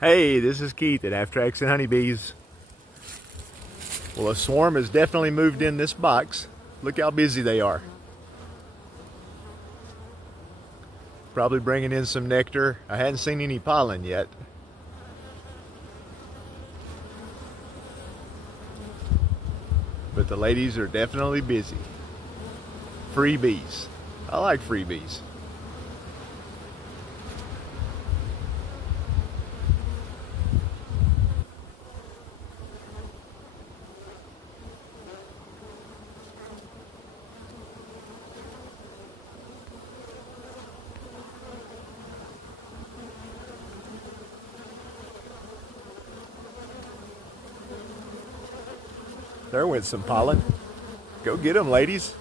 Hey, this is Keith at Aftrax and Honeybees. Well, a swarm has definitely moved in this box. Look how busy they are. Probably bringing in some nectar. I hadn't seen any pollen yet. But the ladies are definitely busy. Free bees. I like free bees. There went some pollen. Go get them, ladies.